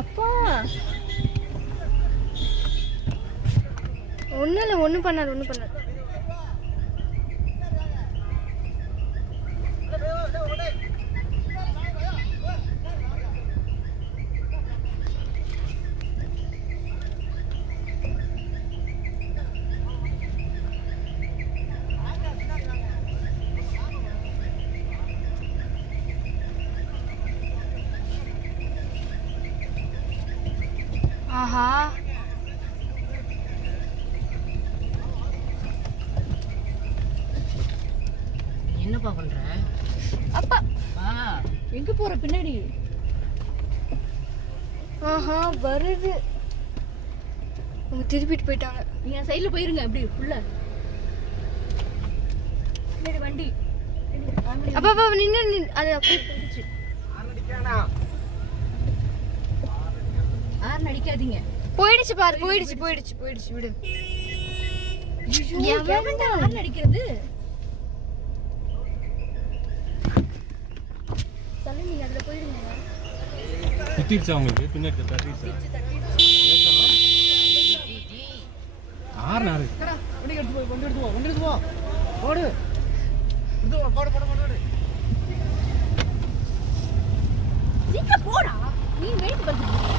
அப்பா ஒன்றும் இல்லை, ஒன்றும் பண்ணாது, ஒன்றும் பண்ணாது. ஆஹா, என்னப்பா பண்ற? அப்பா எங்க போற பின்னாடி? ஆஹா வருது. அவங்க திருப்பிட்டு போயிட்டாங்க. நீங்க சைடுல போயிருங்க, அப்படி உள்ள பின்னாடி வண்டி. அப்பா அப்பா நின்று அது அப்படியே போயிடுச்சு. ஆறு அடிக்காதீங்க. போயிடுச்சு பாரு, போயிடுச்சு போயிடுச்சு போயிடுச்சு, விடு. எவன்டா ஆறு அடிக்கிறது? தள்ளி நீங்க அதுல போயிடுங்க. குத்திடுச்சா உங்களுக்கு? பின்னாடி தட்டிடுச்சா? ஆறு நாரு வண்டி எடுத்து போ, வண்டி எடுத்து போ, வண்டி எடுத்து போ, போடு, எடுத்து போ, போடு போடு போடு. சீக்கிரம் போடா, நீ வெயிட் பண்ணு.